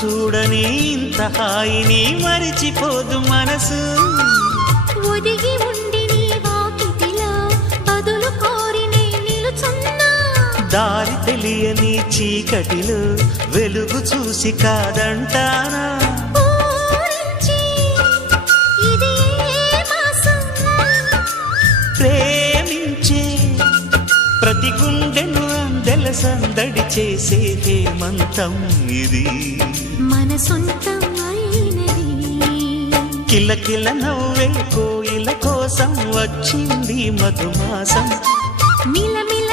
చూడని ఇంత హాయిని మరిచిపోదు మనసు. ఒదిగి ఉండి నీ వాకిటిలో బదులు కోరి నే నిలుచున్నా. దారి తెలియని చీకటిలో వెలుగు చూసి కాదంటానా. ఊరించి ఇది ఏ మాసం? ప్రేమించే ప్రతి గుండెను అందెల సందడి చేసే హేమంతం ఇది. మన సొంతం అయినది. కిలకిల నవ్వే కోయిల కోసం వచ్చింది మధుమాసం. మిలమిల